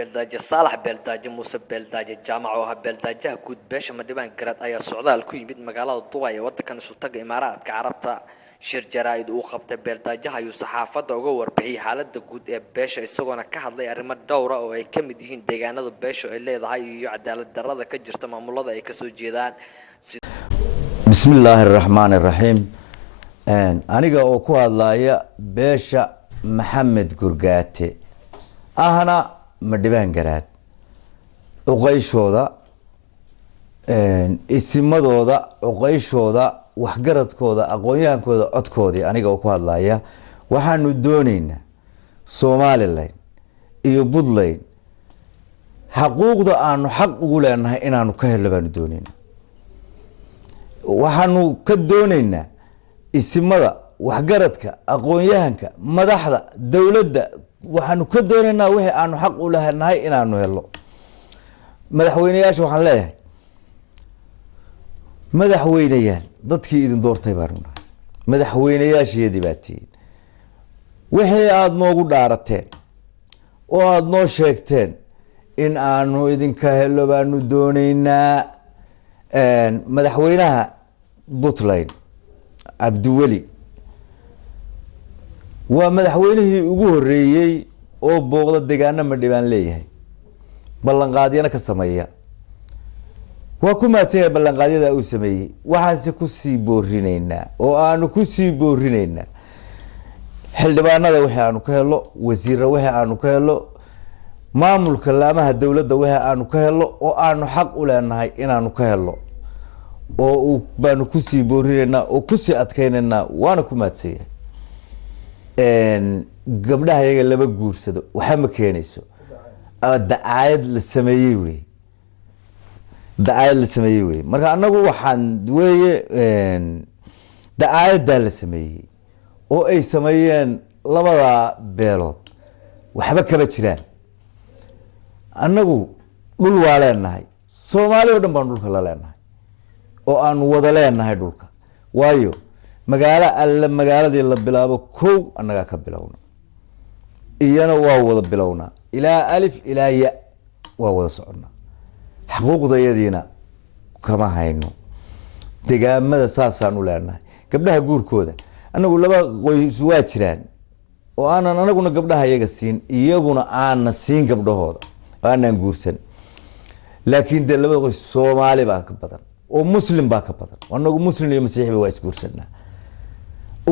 beeldaaje saalax beeldaaje muuse beeldaaje jaamaco beeldaajaha guud beesha madhibaan garad ayaa socdaal ku yimid magaalada Dubai ee wadankan isu taga Imaaraadka Carabta shir jaraa'id uu qabtay beeldaajaha ayuu saxaafadda uga warbixiyay xaaladda guud ee beesha isagoona ka hadlay arrimo dhowr ah oo ay ka mid yihiin deegaanada beesha ay leedahay iyo cadaalad darrada ka jirta maamulada ay ka soo jeedaan. Bismillahir Rahmanir Rahim. Aniga oo ku hadlaya beesha Maxamed Gurgaate ahna madhibaan garaad uqayshooda isimadooda uqayshooda waxgaradkooda aqoonyahankooda codkoodii aniga oo ku hadlaya waxaanu doonaynaa Somaliland iyo Puntland xuquuqda aanu xaq ugu leenahay inaanu ka helno baanu doonaynaa waxaanu ka doonaynaa isimada waxgaradka aqoonyahanka madaxda dawladda waxaanu ka doonaynaa wixii aanu xaq u leenahay inaanu helo madaxweynayaasha waxaan leeyahay madaxweynayaal dadkii idin doortay baanu nahay madaxweynayaasheedii baa tihiin wixii aada noogu dhaarateen oo aada noo sheegteen in aanu idinka helo baanu doonaynaa madaxweynaha Puntland Abdiweli waa madaxweynihii ugu horeeyay oo booqda deegaano madhibaan leeyahay ballanqaadyana ka sameeya waa ku maadsan ballanqaadyada uu sameeyay waxaanse ku sii boorinaynaa oo aanu ku sii boorinaynaa xildhibaanada wixii aanu ka helo wasiirra wixii aanu ka helo maamulka laamaha dawladda wixii aanu ka helo oo aanu xaq u leenahay inaanu ka helo oo baanu ku sii boorinaynaa oo ku sii adkaynaynaa waana ku maadsan gabdhaha iyaga laba guursado waxa ma keenayso dacaayad la sameeyay weey marka anagu waxaan weeye dacaayada la sameeyay oo ay sameeyeen labada beelood waxba kaba jiraan anagu dhul waa leenahay Soomaaliya oo dhan baan dhulka la leenahay oo aan wada leenahay dhulka waayo magaaladii la bilaabo kow anaga ka bilowna iyana waa wada bilowna ilaa alif ilaa ya waa wada socona xuquuqdayadiina kama hayno deegaamada saasaan u leenahay gabdhaha guurkooda anagu laba qoys waa jiraan oo aanan anaguna gabdhaha iyaga siin iyaguna aan siin gabdhahooda aanan guursan laakiin de laba qoys Soomaali baa ka badan oo muslim baa ka badan anagu muslim iyo masiixi waa isguursanaa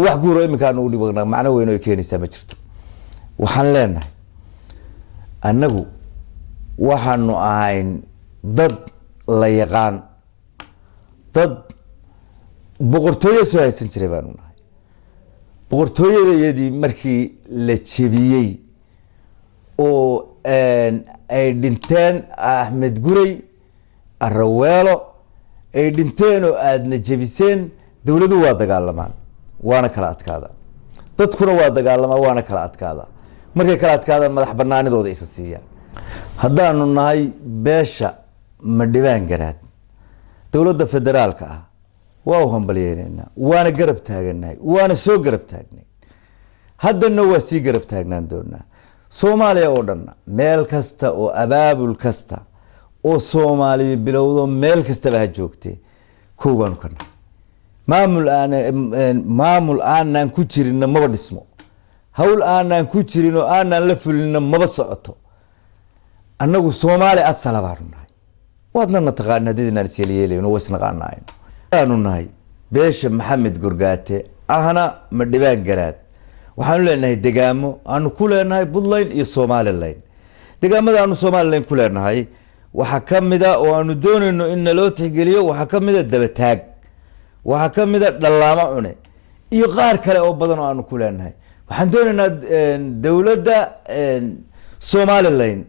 wax guuro imika aanu u dhibana macna weyn oo keenaysa ma jirto waxaan leenahay anagu waxaanu ahayn dad la yaqaan dad boqortooyo soo haysan jiray baanu nahay boqortooyadii markii la jebiyay oo ay dhinteen Axmed Guray Araweelo ay dhinteen oo aadna jebiseen dawladdu waa dagaalamaan waana kala adkaada dadkuna waa dagaalamaa waana kala adkaada markay kala adkaadaan madax banaanidooda isa siiyaan haddaanu nahay beesha madhibaan garaad dawladda federaalka ah waa u hambalyeynaa waana garab taaganahay waana soo garab taagnay haddana waa sii garab taagnaan doonaa Soomaaliya oo dhan meel kasta oo abaabul kasta oo Soomaaliya bilowdo meel kasta ba joogtay kooban kana maamul aanan ku jirin maba dhismo hawl aanan ku jirin oo aanan la fulin maba socoto anagu Soomaali asala baanu nahay wadna taqaana dadina isyeeleeyeen oo isnaqaanayn aanu nahay beesha Maxamed Gurgaate ahna madhibaan garaad waxaanu leenahay deegaamo aanu ku leenahay Puntland iyo Somaliland deegaamada aanu Somaliland ku leenahay waxa kamida oo aanu doonayno in loo tixgeliyo waxa kamida dabataag waxa kamida dhalaamo cune iyo qaar kale oo badan oo aanu ku leenahay waxaan doonaynaa dawladda Somaliland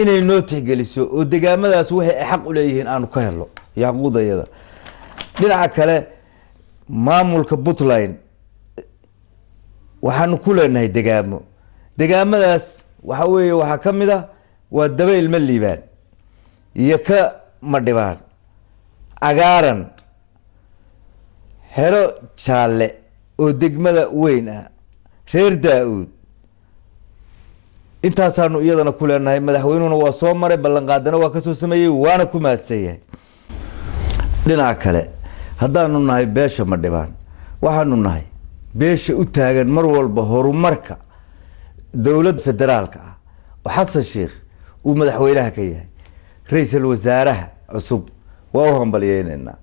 inay noo tixgeliso oo deegaamadaas waxay xaq u leeyihiin aanu ka helo xuquuqdayada dhinaca kale maamulka Puntland waxaanu ku leenahay deegaamadaas waxa weeye waxa kamida waa dabayl ma liibaan iyo ka madhibaan agaaran hero jaalle oo degmada weyn ah reer Daa'uud intaasaanu iyadana ku leenahay madaxweynuhuna waa soo maray ballanqaadana waa kasoo sameeyey waana ku mahadsan yahay dhinaca kale haddaanu nahay beesha Madhibaan waxaanu nahay beesha u taagan mar walba horumarka dowladda federaalka ah oo Xasan Sheekh uu madaxweynaha ka yahay ra'iisul wasaaraha cusub waa u hambalyeynaa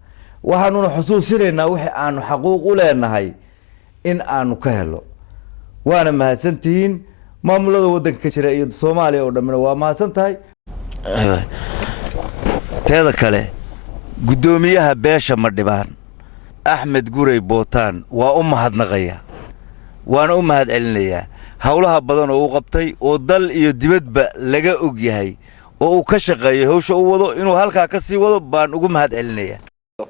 waxaanu xusuusinaynaa wixii aanu xaquuq u leenahay in aanu ka helo waana mahadsantihiin maamulada waddanka jira iyo Soomaaliya oo dhammaan waa mahadsan tahay teeda kale gudoomiyaha beesha Madhibaan Axmed Guray Bootaan waa u mahadnaqaya waana u mahad celinayaa hawlaha badan oo uu qabtay oo dal iyo dibadba laga og yahay oo uu ka shaqeeyo hawsha uu wado inuu halka ka sii wado baan ugu mahad celinayaa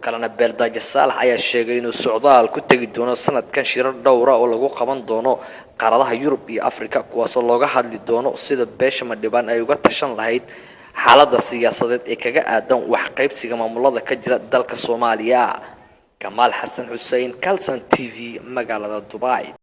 kalena Beeldaaje Saalax ayaa sheegay inuu socdaal ku tagi doono sanadkan shirar dhowra oo lagu qaban doono qaaradaha Yurub iyo Afrika kuwaas oo looga hadli doono sida beesha Madhibaan ay uga tashan lahayd xaaladda siyaasadeed ee kaga aadan wax qaybsiga maamulada ka jira dalka Soomaaliya. Kamaal Xasan Xuseen, Kalson TV, magaalada Dubai.